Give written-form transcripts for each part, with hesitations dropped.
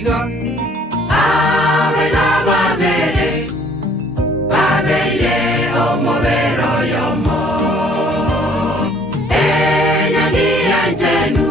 iga abega babeire omubero yomo enyangi yanjenu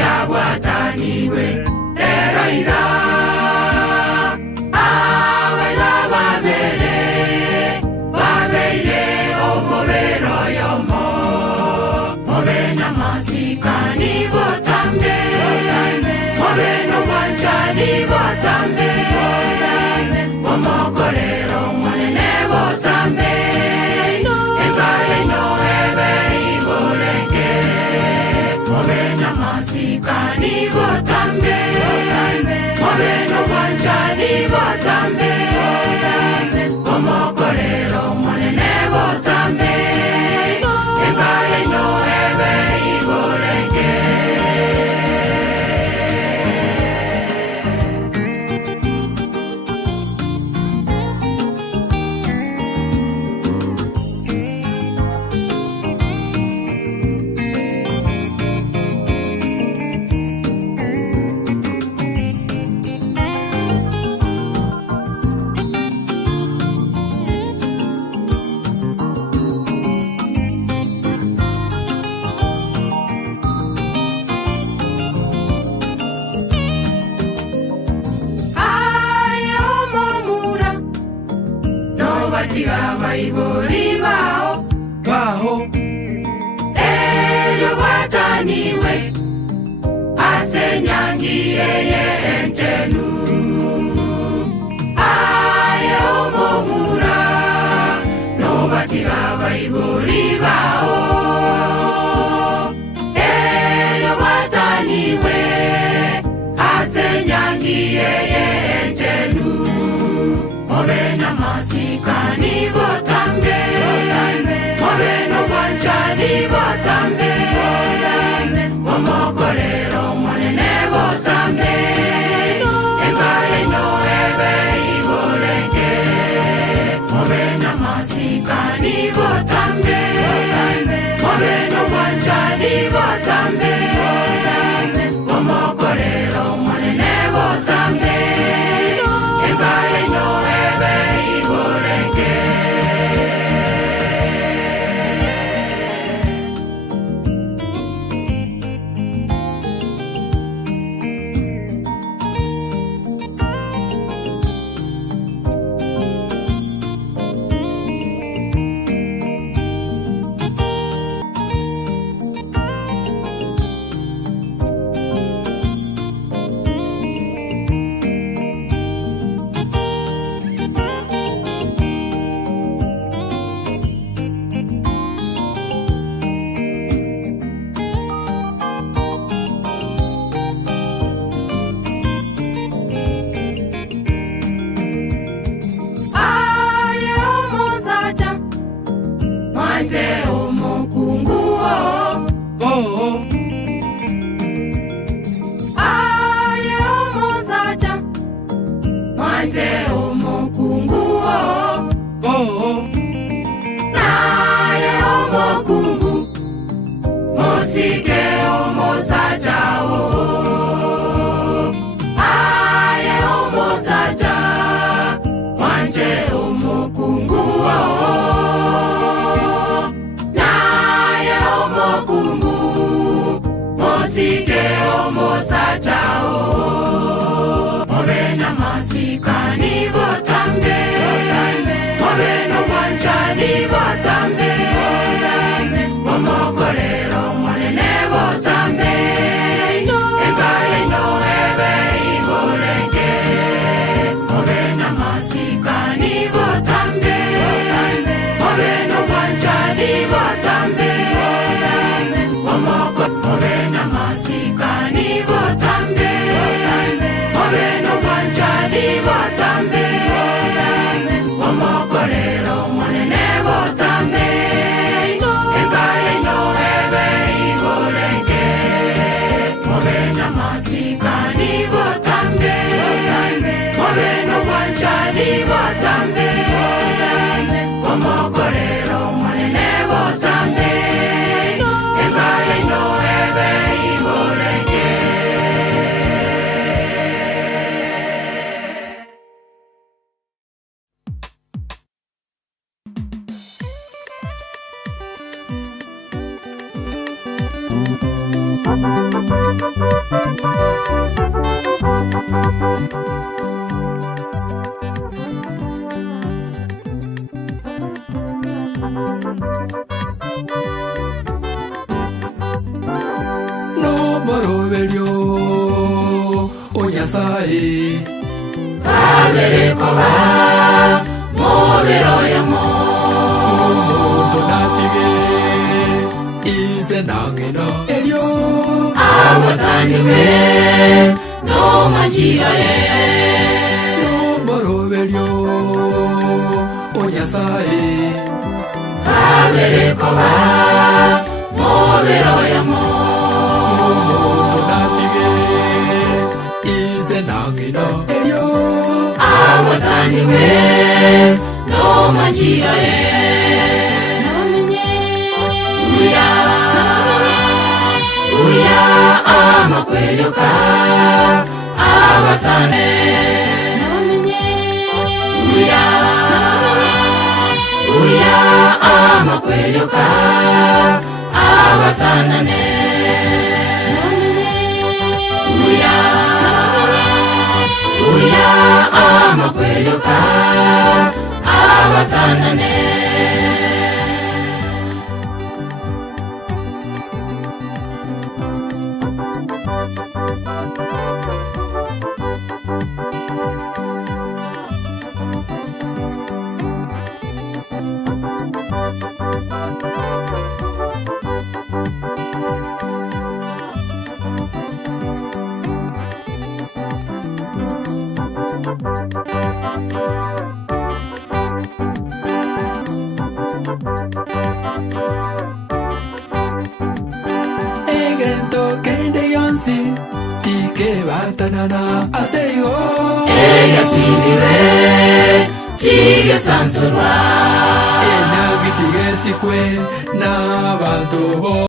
yabwataniwe rero iga abega babeire omubero yomo mobe namasikani botambe mobe no wanjani botambe omogorero monene botambe engaye no ebe igoreke mobe namasikani botambe mobe no wanjani botambe omogorero monene botambe engaye no ebe igoreke. Batiga baibori bao elio bataniwe asenyangi yeye entenu aye omomura no batiga baibori bao elio bataniwe asenyangi yeye entenu mobe namasikani botambe mobe no wanjani botambe omogorero monene botambe engaye no ebe igoreke mobe namasikani botambe mobe no wanjani botambe omogorero monene botambe engaye no ebe igoreke. Mwante omukungu aye omuzaja mwante omukungu naye omukungu musike omuzaja aye omuzaja mwante omukungu musike omosachao mobe namasikani botambe mobe no wanjani botambe omogorero monene botambe engaye no ebe igoreke mobe namasikani botambe mobe no wanjani botambe mobe namasikani botambe mobe no wanjani botambe No moroberio Onyasaye Aberekoba Mobero yamo Donatige Izenangeno Elio Awataniwe No majiaye No moroberio Onyasaye Aberekoba Mobero yamo Donatige Izenangeno Elio Awataniwe No majiaye Uya amakweluka abatane Uya amakweluka abatanane Uya amakweluka abatanane Egento kende yonsi Tike batanana Aseigo Ella sibire Tige sansurwa Ena gitige sikwe Na bantu bo